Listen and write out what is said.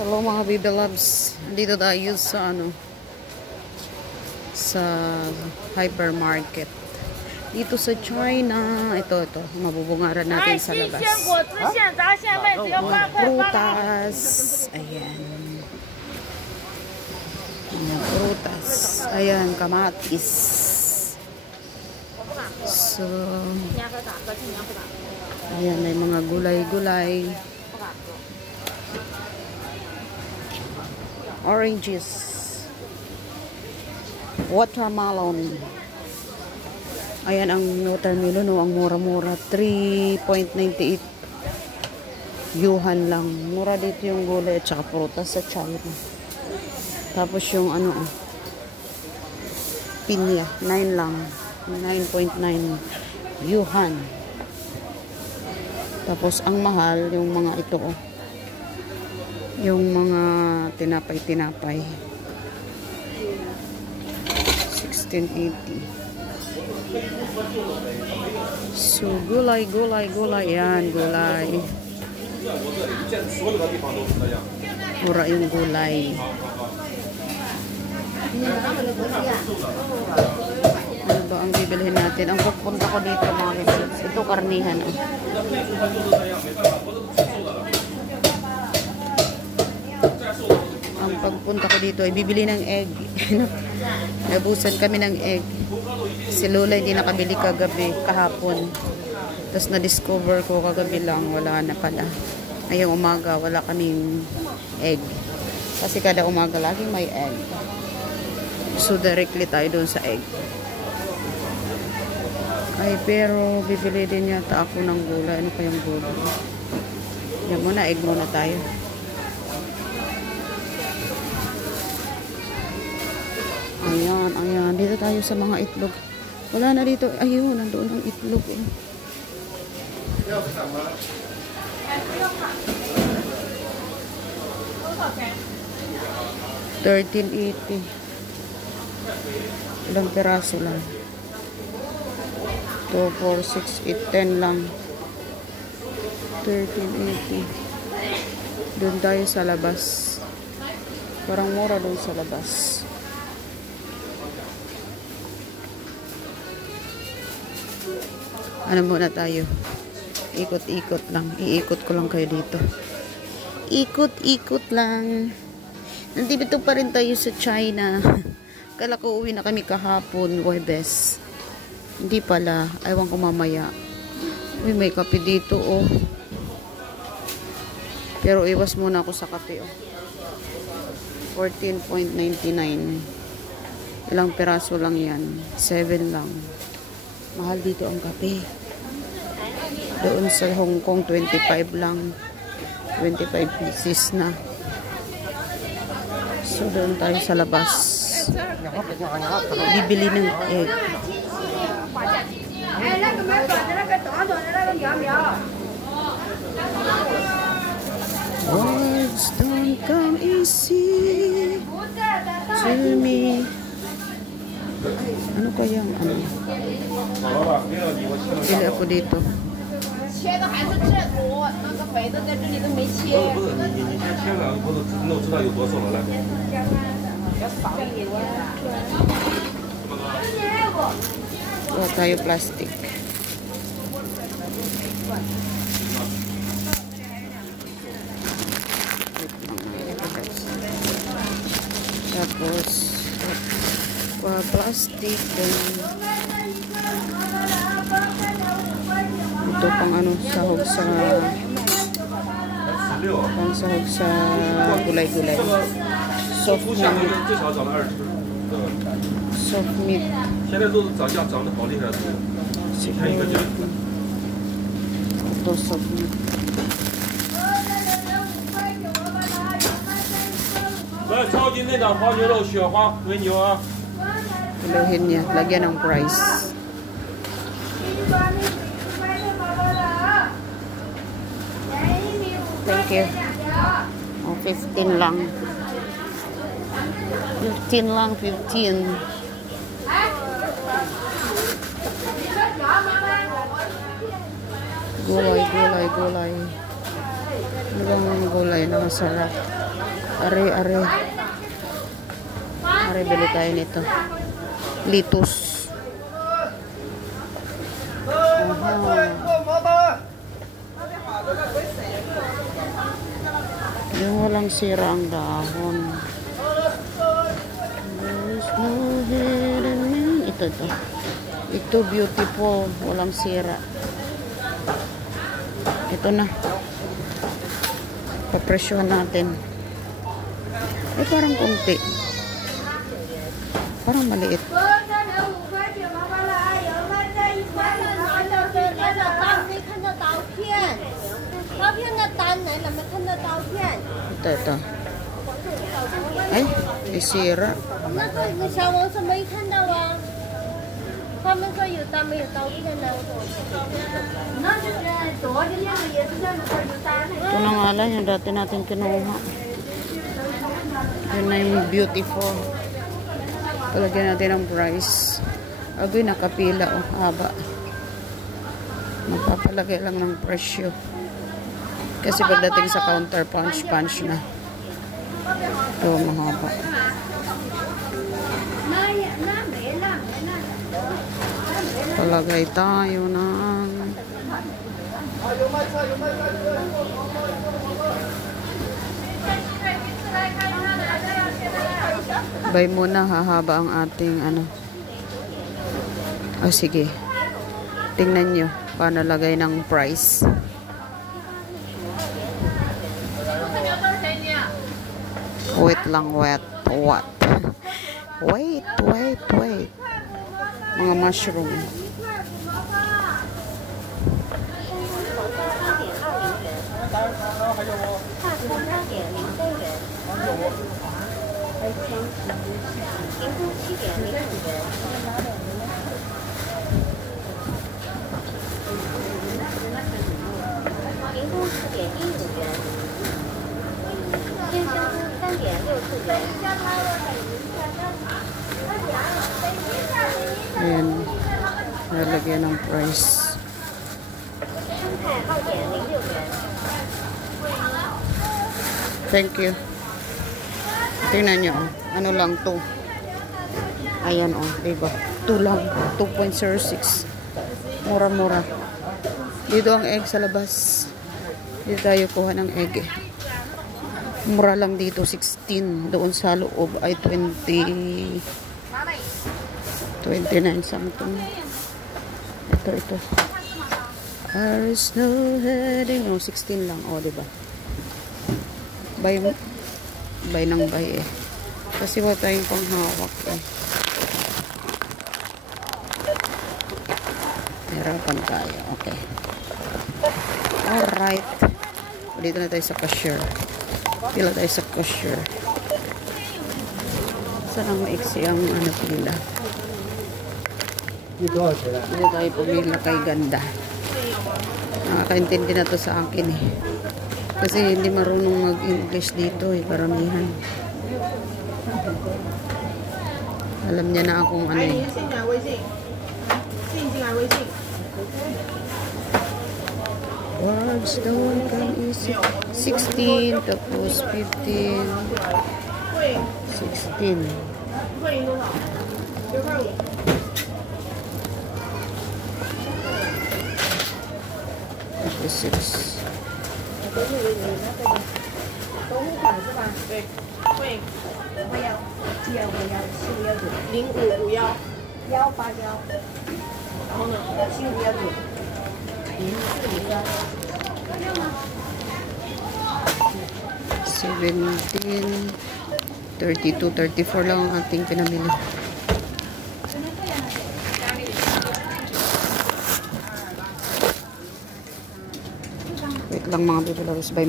Hello mga baby loves. Dito tayo sa sa hypermarket. Dito sa China. Ito. Mabubungaran natin sa labas. Prutas. Ayan. Prutas. Ayan, kamatis. So, ayan, may mga gulay-gulay. Oranges, watermelon. Ayan ang watermelon, no, ang mura-mura, 3.98 yuan lang. Mura dito yung gulay at saka prutas sa China. Tapos yung pinya, 9 lang, 9.9 yuan. Tapos ang mahal yung mga ito, yung mga tinapay 1680. So gulay yan, gulay. Mura yung gulay. Ano ba ang bibilhin natin? Ang pupunta ko dito mga kids, ito karnihan. Ang pagpunta ko dito ay bibili ng egg. Nabusan kami ng egg. Si Lola hindi nakabili kahapon. Tapos na-discover ko kagabi lang, wala na pala. Ngayong umaga, wala kaming egg. Kasi kada umaga laging may egg. So directly tayo doon sa egg. Ay, pero bibili din yata ako ng gulay. Ano kayang gulay? Yan muna, egg muna tayo. Ayan. Dito tayo sa mga itlog. Wala na dito. Ayun, nandoon ang itlog. 13.80. Ilang peraso lang. 2, 4, 6, 8, 10 lang. 13.80. Doon tayo sa labas. Parang mura doon sa labas. Ano muna tayo? Ikot-ikot lang. Iikot ko lang kayo dito. Ikot-ikot lang. Nandito pa rin tayo sa China. Kala ko uwi na kami kahapon, Huwebes. Hindi pala. Ewan ko mamaya. Uy, may kape dito, oh. Pero iwas muna ako sa kape, oh. 14.99. Ilang peraso lang yan. 7 lang. Mahal dito ang kape. Doon sa Hong Kong, 25 lang. 25 pieces na. So, doon tayo sa labas. Bibili ng egg. Words don't come easy to me. Ano kayang Bili ako dito. Wala tayo plastic. Tapos plastic din. Ito pang sahog sa gulay-gulay. Soft meat. Soft meat. Ito soft meat. Iluhin niya. Lagyan ng price. Thank you. Oh, 15 lang. 15 lang, 15. Gulay. Ano bang gulay na masarap? Are, are. Are, bili tayo nito. Litus. Yung walang sira ang dahon. There's no hidden meaning. Ito. Ito beautiful. Walang sira. Ito na. Papresyohan natin. Ay, parang kunti. Parang maliit. Ito. Ay, isira. Ito na nga lang yung dati natin kinuha. Yun na yung beautiful. Palagyan natin ang price. Agoy, nakapila. Oh, haba. Magpapalagay lang ng presyo. Kasi pagdating sa counter, punch na. Ito, mahaba. Palagay tayo ng buy muna, hahaba ang ating ano. Oh, sige. Tingnan nyo paano lagay ng price. Wait lang, wait. What? Wait. Mga mushroom. Ayan, nalagyan ng price. Thank you. Tingnan nyo, ano lang to. Ayan, diba? 2 lang, 2.06. Mura-mura. Dito ang egg sa labas. Dito tayo kuha ng egg. Mura lang dito, 16. Doon sa loob ay 29 something. Ito. There is no heading. 16 lang. Diba? Buy ng buy eh. Kasi wala tayong panghawak eh. Hirapan tayo. Okay. Alright. Dito na tayo sa cashier. Pila tayo sa cashier. Saan ang maiksi ang pila? Dito tayo pumila kay Ganda. Nakakaintindi na to sa akin eh. Kasi hindi marunong mag-English dito eh, karamihan. Alam niya na akong ano eh. Words don't come easy. 16 tapos 15. 16. Tapos 6. 都会款是吧？对，会。我要7要0551，181，然后呢7515， 17, 32, 34 lang ang ating pinamili. Wait lang mga baby lovers. Bye.